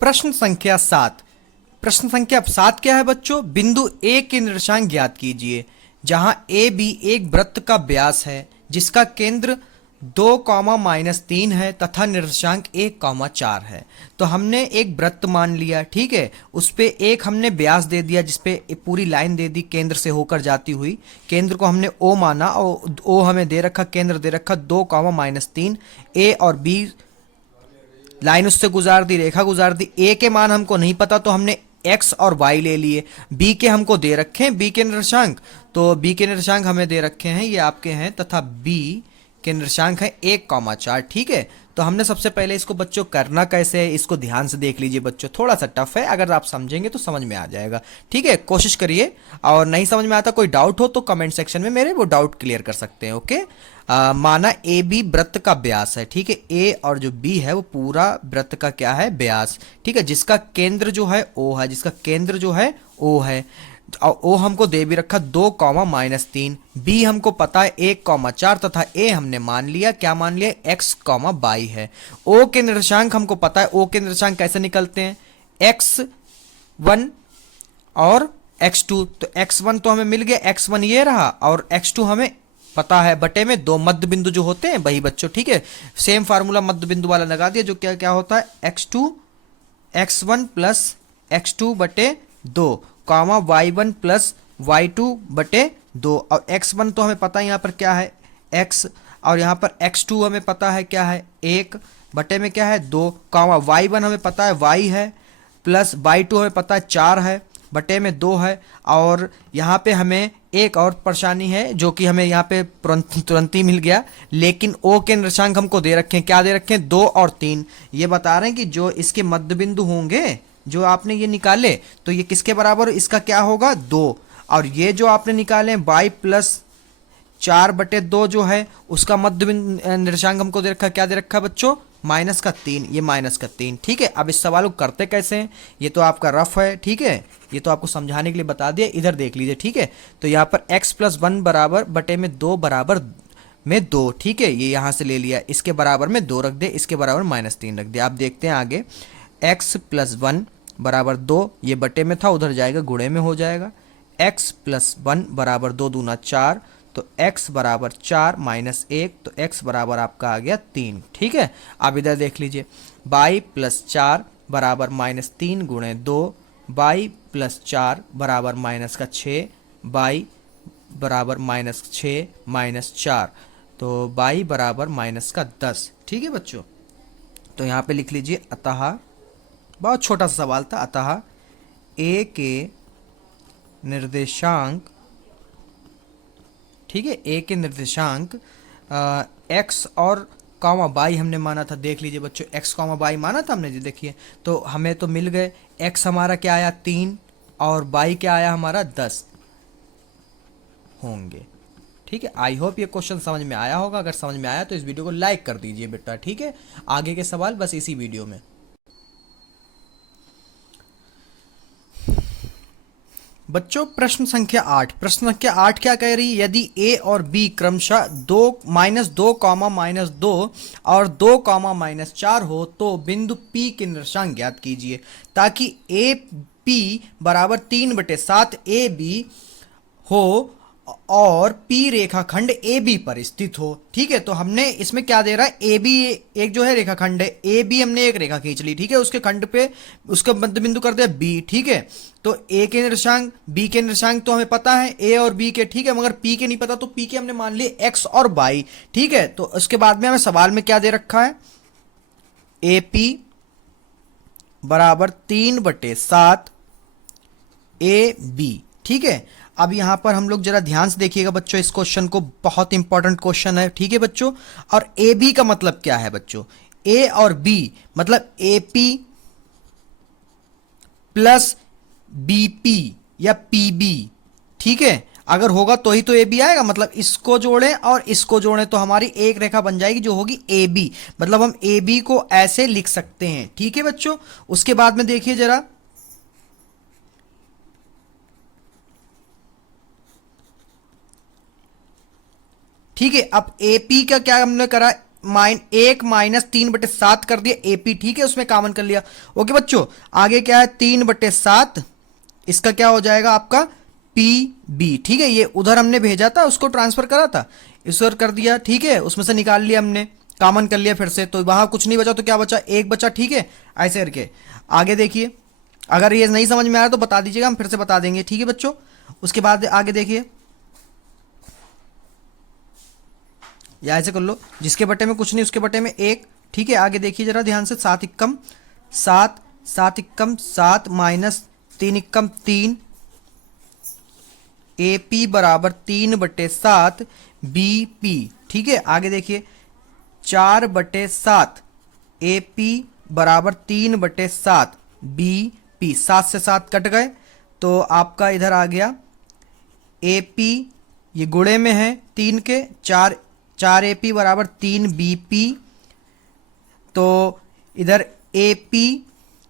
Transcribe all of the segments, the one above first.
प्रश्न संख्या 7। प्रश्न संख्या 7 क्या है बच्चों? बिंदु ए के निर्देशांक ज्ञात कीजिए। जहां ए बी एक वृत्त का व्यास है जिसका केंद्र 2, -3 है तथा निर्देशांक 1, 4 है। तो हमने एक वृत्त मान लिया, ठीक है, उस पे एक हमने व्यास दे दिया जिसपे एक पूरी लाइन दे दी केंद्र से होकर जाती हुई। केंद्र को हमने ओ माना और ओ हमें दे रखा, केंद्र दे रखा 2, -3। ए और बी लाइन उससे गुजार दी, रेखा गुजार दी। ए के मान हमको नहीं पता तो हमने एक्स और वाई ले लिए। बी के हमको दे रखे हैं बी के निर्देशांक, तो बी के निर्देशांक हमें दे रखे हैं, ये आपके हैं, तथा बी के निर्देशांक है 1, 4। ठीक है, तो हमने सबसे पहले इसको बच्चों करना कैसे है इसको ध्यान से देख लीजिए बच्चों। थोड़ा सा टफ है, अगर आप समझेंगे तो समझ में आ जाएगा। ठीक है, कोशिश करिए, और नहीं समझ में आता कोई डाउट हो तो कमेंट सेक्शन में मेरे वो डाउट क्लियर कर सकते हैं। ओके, माना ए बी वृत्त का व्यास है। ठीक है, ए और जो बी है वो पूरा वृत्त का क्या है? व्यास। ठीक है, जिसका केंद्र जो है ओ है, जिसका केंद्र जो है ओ है। ओ हमको दे भी रखा 2, -3। बी हमको पता है 1, 4 तथा ए हमने मान लिया, क्या मान लिया? x, y है। ओ के निर्देशांक हमको पता है, ओ के निर्देशांक कैसे निकलते हैं? x1 और x2। तो x1 तो हमें मिल गया, x1 ये रहा, और x2 हमें पता है बटे में 2 मध्य बिंदु जो होते हैं वही बच्चों। ठीक है, सेम फार्मूला मध्य बिंदु वाला लगा दिया, जो क्या क्या होता है? x1 प्लस x2 बटे 2, y1 प्लस y2 बटे 2। और x1 तो हमें पता है यहाँ पर क्या है? x, और यहाँ पर x2 हमें पता है क्या है? 1 बटे में क्या है? 2, y1 हमें पता है y है, प्लस y2 हमें पता है 4 है, बटे में 2 है। और यहाँ पे हमें एक और परेशानी है जो कि हमें यहाँ पे तुरंत ही मिल गया, लेकिन ओ के निर्देशांक हमको दे रखे हैं, क्या दे रखे हैं? 2 और 3। ये बता रहे हैं कि जो इसके मध्य बिंदु होंगे जो आपने ये निकाले, तो ये किसके बराबर? इसका क्या होगा? 2। और ये जो आपने निकाले y प्लस 4/2 जो है उसका मध्य निर्देशांक हमको दे रखा, क्या दे रखा बच्चों? -3। ये -3। ठीक है, अब इस सवाल को करते कैसे हैं? ये तो आपका रफ है, ठीक है, ये तो आपको समझाने के लिए बता दिया, इधर देख लीजिए। ठीक है, तो यहाँ पर x+1 बराबर बटे में 2 बराबर में 2। ठीक है, ये यहाँ से ले लिया, इसके बराबर में 2 रख दे, इसके बराबर -3 रख दे। आप देखते हैं आगे, x+1 बराबर 2, ये बटे में था उधर जाएगा गुणे में हो जाएगा। x+1 बराबर 2 दूना 4, तो x बराबर 4 - 1, तो x बराबर आपका आ गया 3। ठीक है, अब इधर देख लीजिए, y प्लस 4 बराबर -3 गुणे 2, y प्लस 4 बराबर -6, y बराबर -6 -4, तो y बराबर -10। ठीक है बच्चों, तो यहाँ पे लिख लीजिए, अतः, बहुत छोटा सा सवाल था, अतः a के निर्देशांक, ठीक है, ए के निर्देशांक एक्स और वाई हमने माना था। देख लीजिए बच्चों, एक्स वाई माना था हमने जी, देखिए, तो हमें तो मिल गए। एक्स हमारा क्या आया? 3, और वाई क्या आया हमारा? 10 होंगे। ठीक है, आई होप ये क्वेश्चन समझ में आया होगा। अगर समझ में आया तो इस वीडियो को लाइक कर दीजिए बेटा। ठीक है, आगे के सवाल बस इसी वीडियो में। बच्चों प्रश्न संख्या 8। प्रश्न संख्या 8 क्या कह रही है? यदि ए और बी क्रमशः -2, -2 और 2, -4 हो तो बिंदु पी के निर्देशांक ज्ञात कीजिए। ताकि ए पी बराबर 3/7 ए बी हो और पी रेखाखंड ए बी पर स्थित हो। ठीक है, तो हमने इसमें क्या दे रहा है? ए बी एक जो है रेखाखंड है, ए बी हमने एक रेखा खींच ली, ठीक है, उसके खंड पे उसका मध्य बिंदु कर दिया बी। ठीक है, तो ए के निर्देशांक, बी के निर्देशांक तो हमें पता है ए और बी के, ठीक है, मगर पी के नहीं पता, तो पी के हमने मान लिए एक्स और वाई। ठीक है, तो उसके बाद में हमें सवाल में क्या दे रखा है? ए पी बराबर 3/7 ए बी। ठीक है, अब यहां पर हम लोग जरा ध्यान से देखिएगा बच्चों इस क्वेश्चन को, बहुत इंपॉर्टेंट क्वेश्चन है। ठीक है बच्चों, और ए बी का मतलब क्या है बच्चों? ए और बी मतलब A P plus B P या पी बी। ठीक है, अगर होगा तो ही तो ए बी आएगा, मतलब इसको जोड़ें और इसको जोड़ें तो हमारी एक रेखा बन जाएगी जो होगी ए बी। मतलब हम ए बी को ऐसे लिख सकते हैं। ठीक है बच्चों, उसके बाद में देखिए जरा, ठीक है, अब एपी का क्या हमने करा? 1 माइनस 3/7 कर दिया एपी, ठीक है, उसमें कॉमन कर लिया। ओके बच्चों, आगे क्या है 3/7, इसका क्या हो जाएगा आपका पी बी, ठीक है, ये उधर हमने भेजा था, उसको ट्रांसफर करा था, इस ओर कर दिया, ठीक है, उसमें से निकाल लिया हमने, कॉमन कर लिया फिर से, तो वहां कुछ नहीं बचा, तो क्या बचा, एक बचा, ठीक है, ऐसे करके। आगे देखिए, अगर ये नहीं समझ में आ रहा तो बता दीजिएगा, हम फिर से बता देंगे, ठीक है बच्चों। उसके बाद आगे देखिए, या ऐसे कर लो, जिसके बटे में कुछ नहीं उसके बटे में एक, ठीक है। आगे देखिए जरा ध्यान से, 7 इक्कम 7 माइनस 3 इक्कम 3, ए पी बराबर 3/7 बी पी, ठीक है। आगे देखिए 4/7 ए पी बराबर 3/7 बी पी, 7 से 7 कट गए, तो आपका इधर आ गया ए पी, ये गुणे में है 3 के, 4 ए पी बराबर 3 बी पी, तो इधर ए पी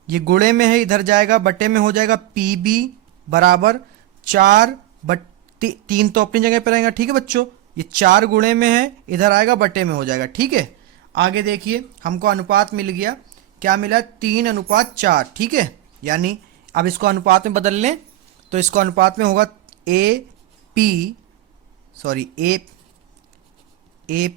ये गुणे में है, इधर जाएगा बटे में, हो जाएगा पी बी बराबर 4/3, तो अपनी जगह पर रहेगा, ठीक है बच्चों। ये 4 गुणे में है, इधर आएगा बटे में हो जाएगा, ठीक है। आगे देखिए हमको अनुपात मिल गया, क्या मिला, 3:4, ठीक है। यानी अब इसको अनुपात में बदल लें, तो इसको अनुपात में होगा A P, sorry A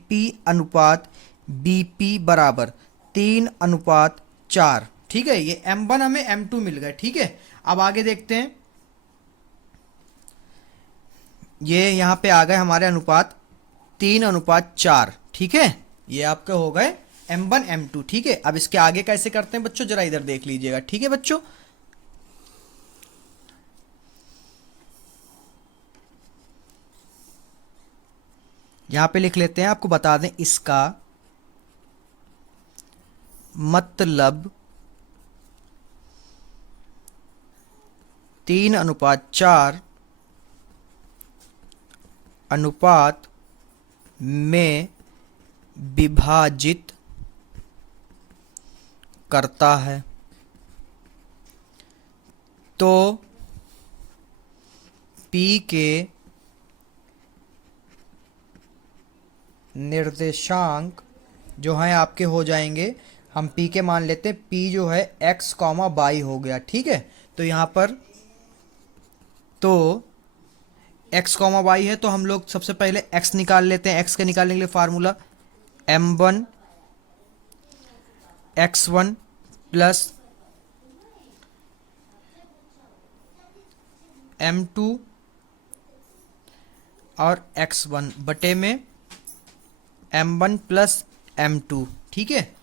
P अनुपात बी पी बराबर 3:4, ठीक है। ये M1 हमें M2 मिल गए, ठीक है। अब आगे देखते हैं, ये यहाँ पे आ गए हमारे अनुपात 3:4, ठीक है, ये आपके हो गए M1 M2, ठीक है। अब इसके आगे कैसे करते हैं बच्चों, जरा इधर देख लीजिएगा, ठीक है बच्चों। यहां पे लिख लेते हैं, आपको बता दें, इसका मतलब 3:4 अनुपात में विभाजित करता है, तो P के निर्देशांक जो हैं आपके हो जाएंगे, हम P के मान लेते हैं, P जो है x, y हो गया, ठीक है। तो यहाँ पर तो x, y है, तो हम लोग सबसे पहले x निकाल लेते हैं। x के निकालने के लिए formula m1 x1 plus m2 और x1 बटे में m1 प्लस m2, ठीक है।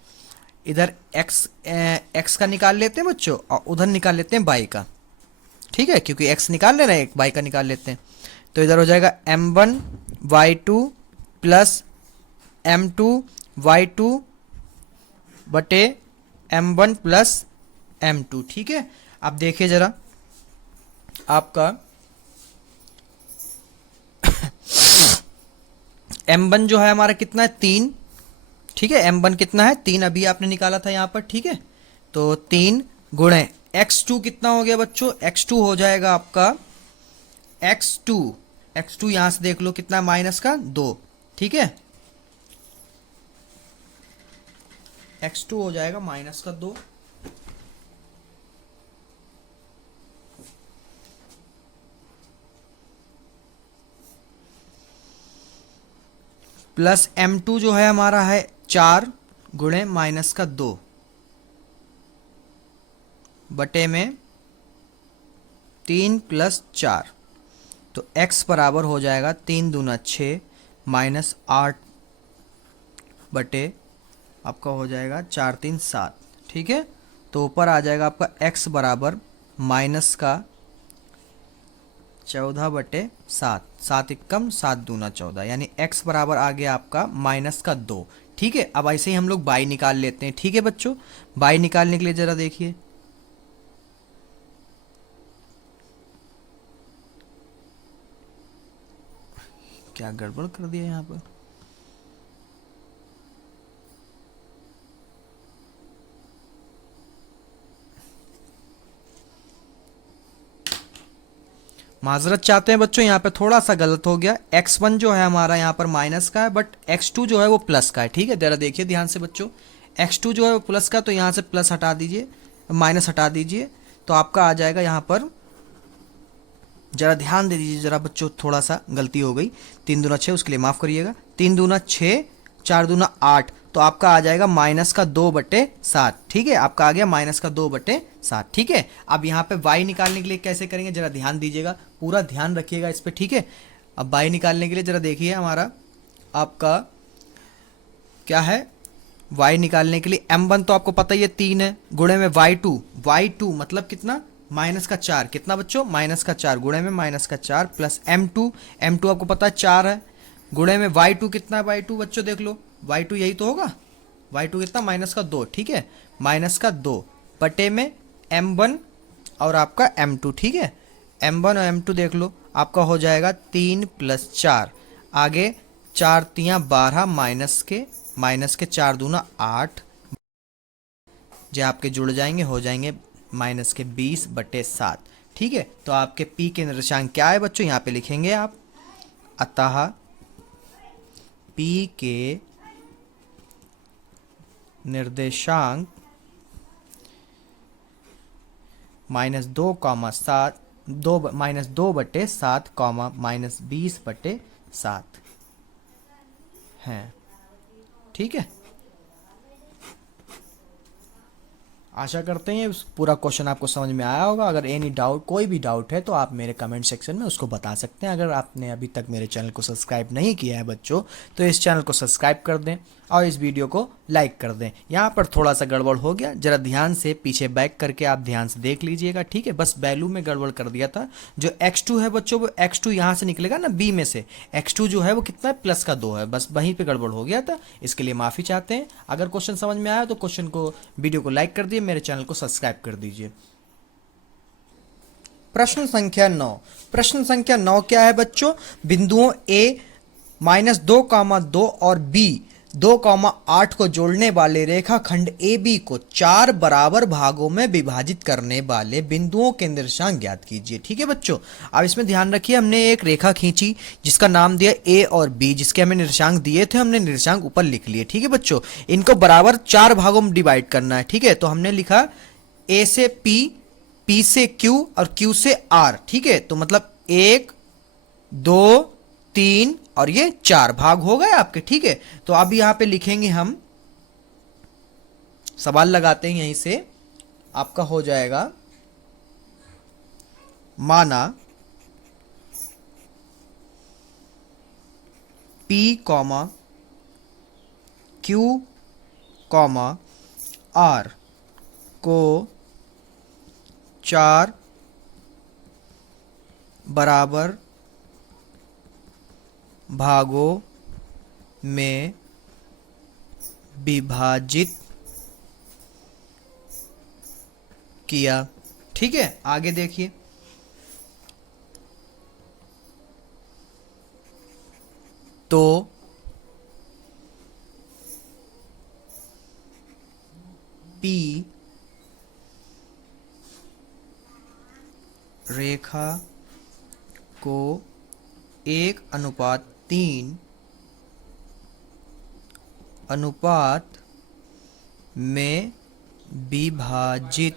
इधर x का निकाल लेते हैं बच्चों, और उधर निकाल लेते हैं y का, ठीक है, क्योंकि x निकाल ले रहे हैं, y का निकाल लेते हैं। तो इधर हो जाएगा m1 y2 plus m2 y2 बटे m1 प्लस m2, ठीक है। अब देखिए जरा, आपका m1 जो है हमारा कितना है, 3, ठीक है। m1 कितना है, 3, अभी आपने निकाला था यहाँ पर, ठीक है। तो 3 गुणे x2 कितना हो गया बच्चों, x2 हो जाएगा आपका x2 यहां से देख लो कितना, माइनस का 2, ठीक है। x2 हो जाएगा माइनस का 2, प्लस m2 जो है हमारा है 4 गुणे माइनस का 2 बटे में 3 प्लस 4, तो x बराबर हो जाएगा 3 दूना 6 माइनस 8 बटे आपका हो जाएगा 4 3 7, ठीक है। तो ऊपर आ जाएगा आपका x बराबर माइनस का 14/7, 7 इक्कम 7 दूना 14, यानी x बराबर आ गया आपका माइनस का 2, ठीक है। अब ऐसे ही हम लोग बाई निकाल लेते हैं, ठीक है बच्चों। बाई निकालने के लिए जरा देखिए, क्या गड़बड़ कर दिया यहाँ पर, माजरत चाहते हैं बच्चों, यहाँ पे थोड़ा सा गलत हो गया। x1 जो है हमारा यहाँ पर माइनस का है, बट x2 जो है वो प्लस का है। ठीक है, जरा देखिए ध्यान से बच्चों, x2 जो है वो प्लस का, तो यहाँ से प्लस हटा दीजिए, माइनस हटा दीजिए, तो आपका आ जाएगा यहाँ पर, जरा ध्यान दे दीजिए जरा बच्चों, थोड़ा सा गलती हो गई। 3 दूना 6, उसके लिए माफ़ करिएगा। 3 दूना 6, 4 दूना 8, तो आपका आ जाएगा माइनस का 2/7। ठीक है, आपका आ गया माइनस का 2/7। ठीक है, अब यहाँ पे y निकालने के लिए कैसे करेंगे, जरा ध्यान दीजिएगा, पूरा ध्यान रखिएगा इस पर। ठीक है, अब y निकालने के लिए जरा देखिए, हमारा आपका क्या है, y निकालने के लिए m1 तो आपको पता ही है 3 है, गुणे में y2 मतलब कितना, माइनस का 4। कितना बच्चों, माइनस का 4, गुणे में माइनस का 4 प्लस m2 आपको पता है 4 है, गुणे में y2 कितना है, y2 बच्चों देख लो, y2 यही तो होगा, y2 कितना, माइनस का 2। ठीक है, माइनस का 2 बटे में m1 और आपका m2। ठीक है, m1 और m2 देख लो, आपका हो जाएगा 3 + 4, आगे 4 तियाँ 12, माइनस के 4 दूना 8, जो आपके जुड़ जाएंगे, हो जाएंगे माइनस के 20/7। ठीक है, तो आपके p के निर्देशांक क्या है बच्चों, यहाँ पे लिखेंगे आप, अतः p के निर्देशांक -2,7 -2/7, -20/7 हैं। ठीक है, आशा करते हैं पूरा क्वेश्चन आपको समझ में आया होगा। अगर एनी डाउट, कोई भी डाउट है तो आप मेरे कमेंट सेक्शन में उसको बता सकते हैं। अगर आपने अभी तक मेरे चैनल को सब्सक्राइब नहीं किया है बच्चों, तो इस चैनल को सब्सक्राइब कर दें और इस वीडियो को लाइक कर दें। यहाँ पर थोड़ा सा गड़बड़ हो गया, जरा ध्यान से पीछे बैक करके आप ध्यान से देख लीजिएगा। ठीक है, बस वैल्यू में गड़बड़ कर दिया था। जो x2 है बच्चों, वो x2 यहाँ से निकलेगा ना, b में से x2 जो है वो कितना है, प्लस का 2 है, बस वहीं पे गड़बड़ हो गया था, इसके लिए माफ़ी चाहते हैं। अगर क्वेश्चन समझ में आया तो क्वेश्चन को, वीडियो को लाइक कर दिए, मेरे चैनल को सब्सक्राइब कर दीजिए। प्रश्न संख्या 9, प्रश्न संख्या 9 क्या है बच्चों, बिंदुओं a -2,2 और b 2,8 को जोड़ने वाले रेखाखंड AB को 4 बराबर भागों में विभाजित करने वाले बिंदुओं के निर्देशांक ज्ञात कीजिए। ठीक है बच्चों, अब इसमें ध्यान रखिए, हमने एक रेखा खींची जिसका नाम दिया A और B, जिसके हमें निर्देशांक दिए थे, हमने निर्देशांक ऊपर लिख लिए। ठीक है बच्चों, इनको बराबर 4 भागों में डिवाइड करना है। ठीक है, तो हमने लिखा A से P, P से Q और Q से R। ठीक है, तो मतलब 1, 2, 3 और ये 4 भाग हो गए आपके। ठीक है, तो अब यहाँ पे लिखेंगे, हम सवाल लगाते हैं यहीं से, आपका हो जाएगा, माना P, Q, R को 4 बराबर भागों में विभाजित किया। ठीक है, आगे देखिए, तो P रेखा को 1:3 अनुपात में विभाजित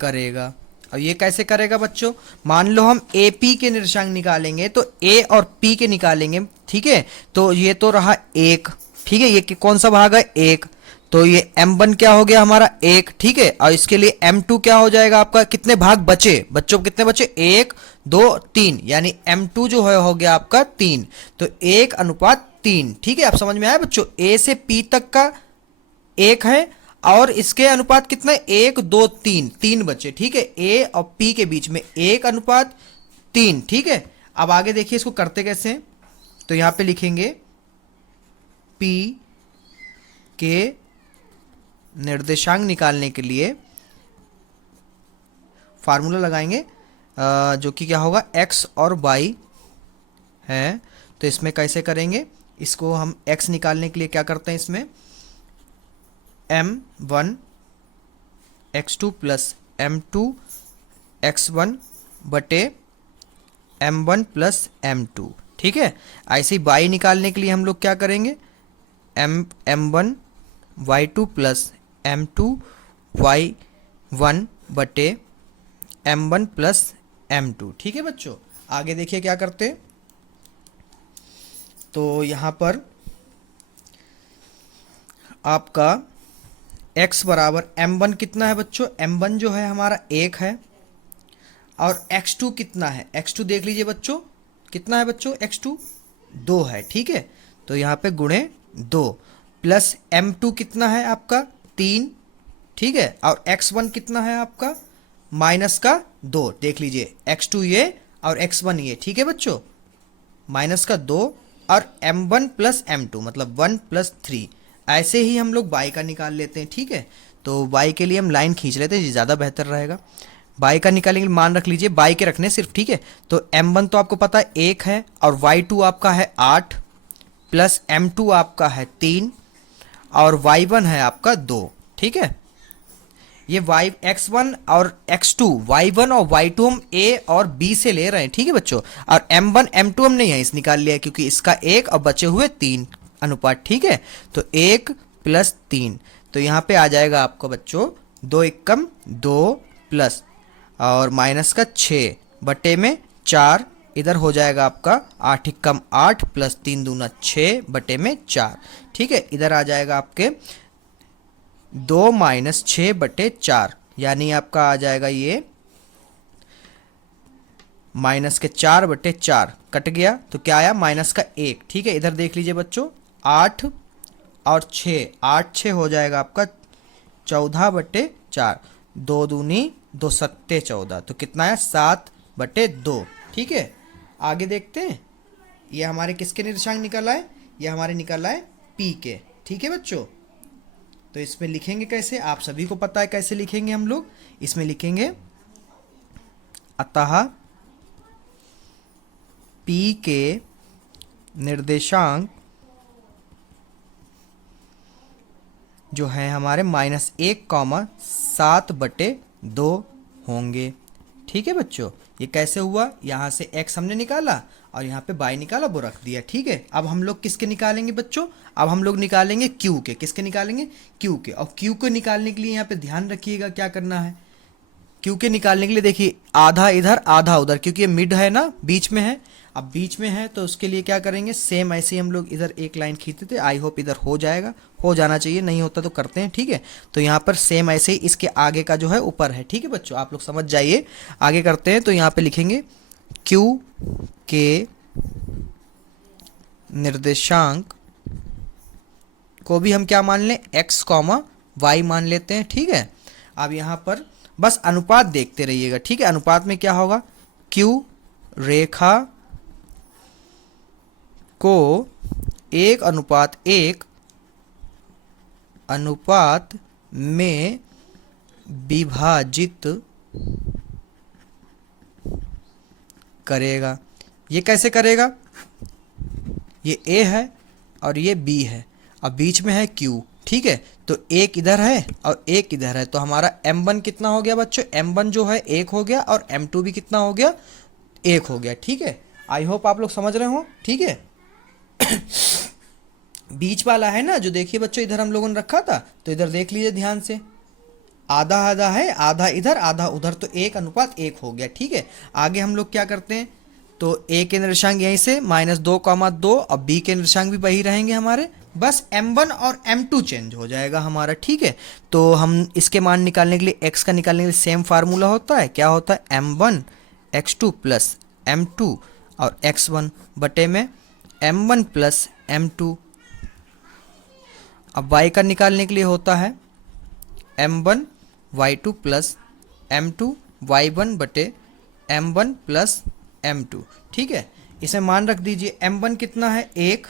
करेगा। अब ये कैसे करेगा बच्चों, मान लो हम AP के निर्देशांक निकालेंगे, तो A और P के निकालेंगे। ठीक है, तो ये तो रहा 1। ठीक है, ये कौन सा भाग है, 1, तो ये M1 क्या हो गया हमारा, 1। ठीक है, और इसके लिए M2 क्या हो जाएगा आपका, कितने भाग बचे बच्चों, कितने बचे, 1, 2, 3, यानी M2 जो है हो गया आपका 3, तो 1:3। ठीक है, आप समझ में आया बच्चों, A से P तक का 1 है और इसके अनुपात कितना है, 1, 2, 3, 3 बचे। ठीक है, A और P के बीच में 1:3। ठीक है, अब आगे देखिए इसको करते कैसे हैं, तो यहां पे लिखेंगे P के निर्देशांक निकालने के लिए फार्मूला लगाएंगे, जो कि क्या होगा, x और y है। तो इसमें कैसे करेंगे, इसको हम x निकालने के लिए क्या करते हैं, इसमें m1 x2 + m2 x1 बटे m1 प्लस m2। ठीक है, ऐसे ही y निकालने के लिए हम लोग क्या करेंगे, m1 y2 plus m2 y1 बटे m1 प्लस m2। ठीक है बच्चों, आगे देखिए क्या करते हैं। तो यहाँ पर आपका x बराबर m1 कितना है बच्चों, m1 जो है हमारा 1 है, और x2 कितना है, x2 देख लीजिए बच्चों, कितना है बच्चों, x2 2 है। ठीक है, तो यहाँ पे गुणे 2, प्लस m2 कितना है आपका 3। ठीक है, और x1 कितना है आपका माइनस का 2। देख लीजिए x2 ये और x1 ये। ठीक है बच्चों, माइनस का 2 और m1 प्लस m2 मतलब 1 प्लस 3। ऐसे ही हम लोग y का निकाल लेते हैं। ठीक है, तो y के लिए हम लाइन खींच लेते हैं, ये ज़्यादा बेहतर रहेगा। y का निकालेंगे, मान रख लीजिए y के रखने सिर्फ। ठीक है, तो m1 तो आपको पता है 1 है, और y2 आपका है 8, प्लस m2 आपका है 3, और y1 है आपका 2। ठीक है, ये x1 और x2, y1 और y2 हम a और b से ले रहे हैं। ठीक है बच्चों, और m1 m2 हमने यहीं से निकाल लिया क्योंकि इसका 1 और बचे हुए 3 अनुपात। ठीक है, तो 1 प्लस 3, तो यहाँ पे आ जाएगा आपका बच्चों 2 एकम 2 प्लस और माइनस का 6 बटे में 4, इधर हो जाएगा आपका 8 एकम 8 प्लस 3 दूना 6 बटे में 4। ठीक है, इधर आ जाएगा आपके 2 माइनस 6 बटे 4, यानी आपका आ जाएगा ये माइनस के 4 बटे 4 कट गया, तो क्या आया माइनस का 1। ठीक है, इधर देख लीजिए बच्चों 8 और 6, 8 6 हो जाएगा आपका 14 बटे 4, 2 दूनी 2 सत्ते 14, तो कितना है 7 बटे 2। ठीक है, आगे देखते हैं, ये हमारे किसके निर्देशांक निकल आए, ये हमारे निकल आए p के। ठीक है बच्चों, तो इसमें लिखेंगे कैसे, आप सभी को पता है कैसे लिखेंगे हम लोग। इसमें लिखेंगे अतः p के निर्देशांक जो है हमारे -1, 7 बटे 2 होंगे। ठीक है बच्चों, ये कैसे हुआ, यहाँ से x हमने निकाला और यहाँ पे y निकाला, वो रख दिया। ठीक है, अब हम लोग किसके निकालेंगे बच्चों, अब हम लोग निकालेंगे q के। किसके निकालेंगे, q के। और q को निकालने के लिए यहाँ पे ध्यान रखिएगा क्या करना है। q के निकालने के लिए देखिए आधा इधर आधा उधर, क्योंकि ये मिड है ना, बीच में है। अब बीच में है तो उसके लिए क्या करेंगे, सेम ऐसे ही हम लोग इधर एक लाइन खींचते थे। आई होप इधर हो जाएगा, हो जाना चाहिए, नहीं होता तो करते हैं। ठीक है, तो यहाँ पर सेम ऐसे ही इसके आगे का जो है ऊपर है। ठीक है बच्चों, आप लोग समझ जाइए, आगे करते हैं। तो यहाँ पे लिखेंगे q के निर्देशांक को भी हम क्या मान लें, x, y मान लेते हैं। ठीक है, अब यहाँ पर बस अनुपात देखते रहिएगा। ठीक है, अनुपात में क्या होगा, q रेखा को 1:1 अनुपात में विभाजित करेगा। ये कैसे करेगा, ये a है और ये b है, अब बीच में है q। ठीक है, तो एक इधर है और एक इधर है, तो हमारा m1 कितना हो गया बच्चों, m1 जो है 1 हो गया, और m2 भी कितना हो गया, 1 हो गया। ठीक है, आई होप आप लोग समझ रहे हो। ठीक है, बीच वाला है ना जो, देखिए बच्चों इधर हम लोगों ने रखा था, तो इधर देख लीजिए ध्यान से, आधा आधा है, आधा इधर आधा उधर, तो 1:1 हो गया। ठीक है, आगे हम लोग क्या करते हैं, तो a के निर्देशांक यहीं से -2, 2, अब b के निर्देशांक भी वही रहेंगे हमारे, बस m1 और m2 चेंज हो जाएगा हमारा। ठीक है, तो हम इसके मान निकालने के लिए, x का निकालने के लिए सेम फार्मूला होता है, क्या होता है, m1 x2 प्लस m2 और x1 बटे में m1 प्लस m2। अब y का निकालने के लिए होता है m1 y2 plus m2 y1 बटे m1 प्लस m2। ठीक है, इसे मान रख दीजिए, m1 कितना है 1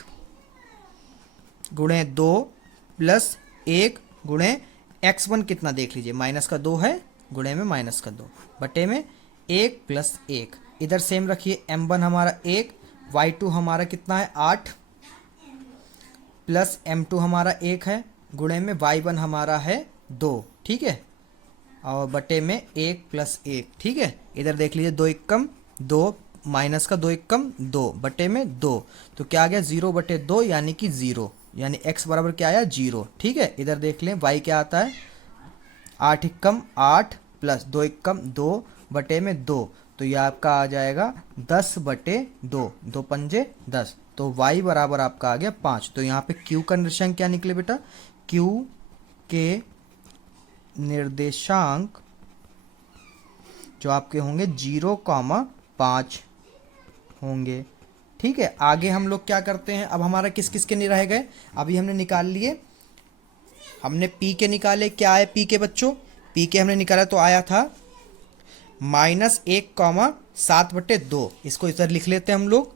गुणे 2 प्लस 1 गुणे x1 कितना देख लीजिए, -2 है, गुणे में -2 बटे में 1 प्लस 1, इधर सेम रखिए, m1 हमारा 1, y2 हमारा कितना है 8 प्लस m2 हमारा 1 है, गुणे में y1 हमारा है 2। ठीक है, और बटे में 1 + 1, ठीक है। इधर देख लीजिए 2 एकम 2, माइनस का 2 एकम 2 बटे में 2, तो क्या आ गया 0/2 यानी कि 0, यानी x बराबर क्या आया 0, ठीक है। इधर देख लें y क्या आता है 8 एकम 8 प्लस 2 एकम 2 बटे में 2, तो यह आपका आ जाएगा 10/2, 2 पंजे 10, तो y बराबर आपका आ गया 5। तो यहाँ पे q का निर्देशांक क्या निकले बेटा, q के निर्देशांक जो आपके होंगे 0,5 होंगे, ठीक है। आगे हम लोग क्या करते हैं, अब हमारा किस किस के नहीं रह गए, अभी हमने निकाल लिए, हमने पी के निकाले, क्या है पी के बच्चों, पी के हमने निकाला तो आया था -1,7/2, इसको इधर लिख लेते हैं हम लोग,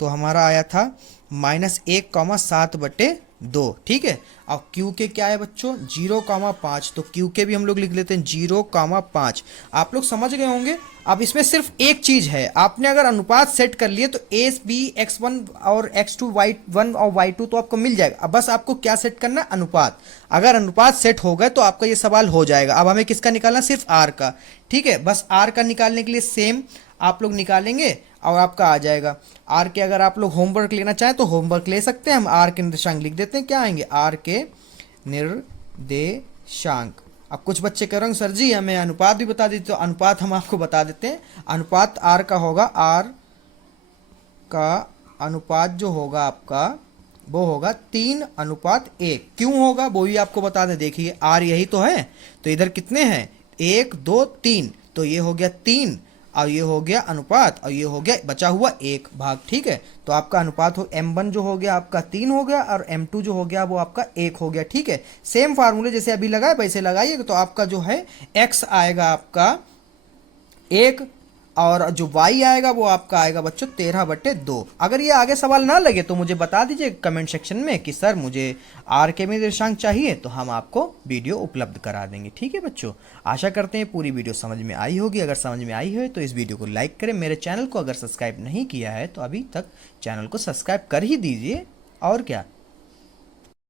तो हमारा आया था -1,7/2, ठीक है। अब क्यू के क्या है बच्चों 0,5, तो क्यू के भी हम लोग लिख लेते हैं 0,5। आप लोग समझ गए होंगे। अब इसमें सिर्फ एक चीज़ है, आपने अगर अनुपात सेट कर लिए तो ए बी x1 और x2 y1 और y2 तो आपको मिल जाएगा। अब बस आपको क्या सेट करना है, अनुपात। अगर अनुपात सेट हो गए तो आपका ये सवाल हो जाएगा। अब हमें किसका निकालना, सिर्फ r का, ठीक है। बस r का निकालने के लिए सेम आप लोग निकालेंगे और आपका आ जाएगा। आर के अगर आप लोग होमवर्क लेना चाहें तो होमवर्क ले सकते हैं, हम आर के निर्देशांक लिख देते हैं, क्या आएंगे आर के निर्देशांक। अब कुछ बच्चे कह रहे हैं सर जी हमें अनुपात भी बता दीजिए, तो अनुपात हम आपको बता देते हैं। अनुपात आर का होगा, आर का अनुपात जो होगा आपका वो होगा 3:1। क्यों होगा वो भी आपको बता दें, देखिए आर यही तो है, तो इधर कितने हैं 1 2 3, तो ये हो गया 3 और ये हो गया अनुपात और ये हो गया बचा हुआ 1 भाग, ठीक है। तो आपका अनुपात हो m1 जो हो गया आपका 3 हो गया और m2 जो हो गया वो आपका 1 हो गया, ठीक है। सेम फार्मूले जैसे अभी लगाए वैसे लगाइएगा, तो आपका जो है x आएगा आपका 1 और जो y आएगा वो आपका आएगा बच्चों 13/2। अगर ये आगे सवाल ना लगे तो मुझे बता दीजिए कमेंट सेक्शन में कि सर मुझे आर के निर्देशांक चाहिए, तो हम आपको वीडियो उपलब्ध करा देंगे, ठीक है बच्चों। आशा करते हैं पूरी वीडियो समझ में आई होगी। अगर समझ में आई हो तो इस वीडियो को लाइक करें, मेरे चैनल को अगर सब्सक्राइब नहीं किया है तो अभी तक चैनल को सब्सक्राइब कर ही दीजिए, और क्या।